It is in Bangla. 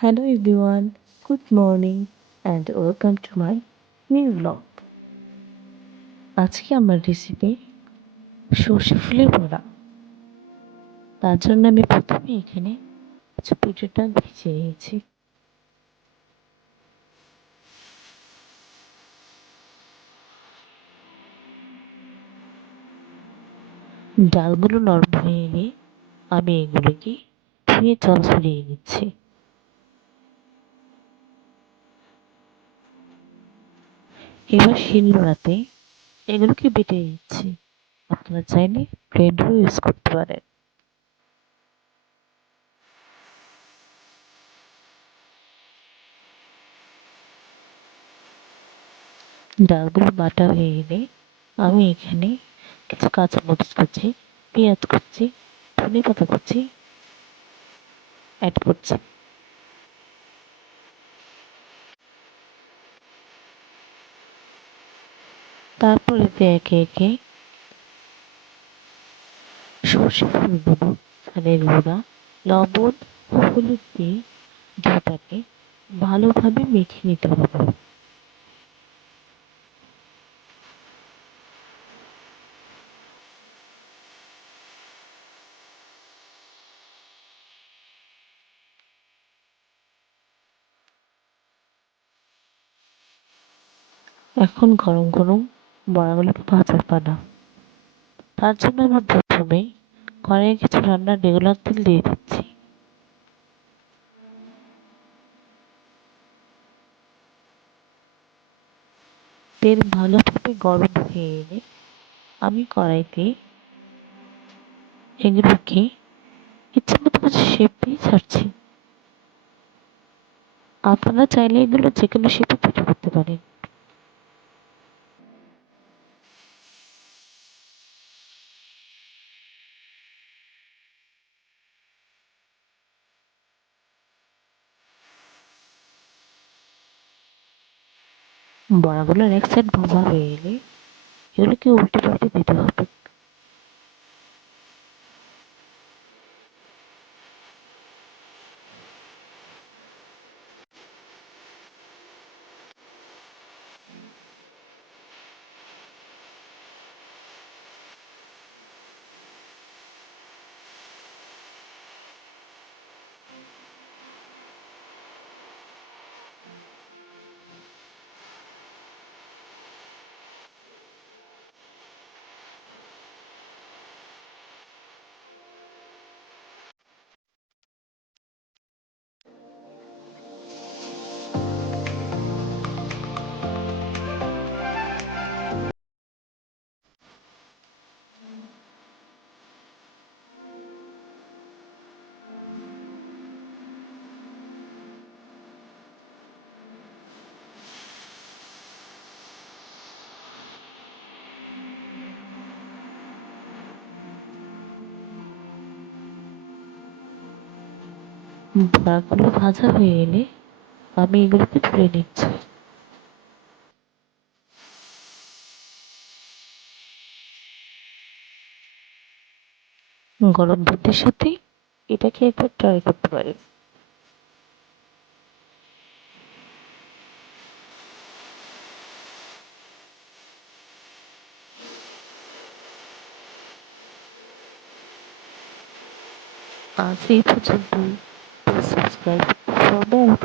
Hello everyone, good morning and welcome to my new vlog. আজকে আমার রেসিপি সর্ষে ফুলের বড়া। তার জন্য আমি প্রথমে এখানে কিছু পিঠের ডাল ভিজিয়ে নিয়েছি। ডালগুলো নরম হয়ে এলে আমি এগুলোকে ধুয়ে জল ঝরিয়ে নিচ্ছি। এবার শিলনোড়াতে এগুলোকে বেটে নিচ্ছি। আপনারা চাইলে ব্লেন্ডারও ইউজ করতে পারেন। ডালগুলো বাটা হয়ে গেলে আমি এখানে কিছু কাঁচামরিচ কুচি, পেঁয়াজ কুচি, ধনেপাতা কুচি অ্যাড করছি। তারপর এতে একে একে সর্ষে ফুলগুলো, চালের গুঁড়া, লবণ ও হলুদ দিয়ে ডাটাকে ভালোভাবে মেখে নিতে হবে। এখন গরম গরম বড়াগুলোকে ভাজার পালা। তার জন্য আমরা প্রথমে কড়াইয়ে কিছু রান্নার রেগুলার তেল দিয়ে দিচ্ছি। তেল ভালোভাবে গরম হয়ে এলে আমি কড়াইতে এগুলোকে ইচ্ছেমতো কিছু শেপ দিয়ে ছাড়ছি। আপনারা চাইলে এগুলো যে কোনো শেপে তৈরি করতে পারেন। বড়াগুলোর এক সাইড ভাজা হয়ে এলে এগুলোকে উল্টে পাল্টে দিতে হবে। বড়াগুলো ভাজা হয়ে এলে আমি এগুলোকে তুলে নিচ্ছি। গরম ভাতের সাথে এটাকে একবার ট্রাই করতে পারেন। আজ এই পর্যন্ত। Subscribe for more.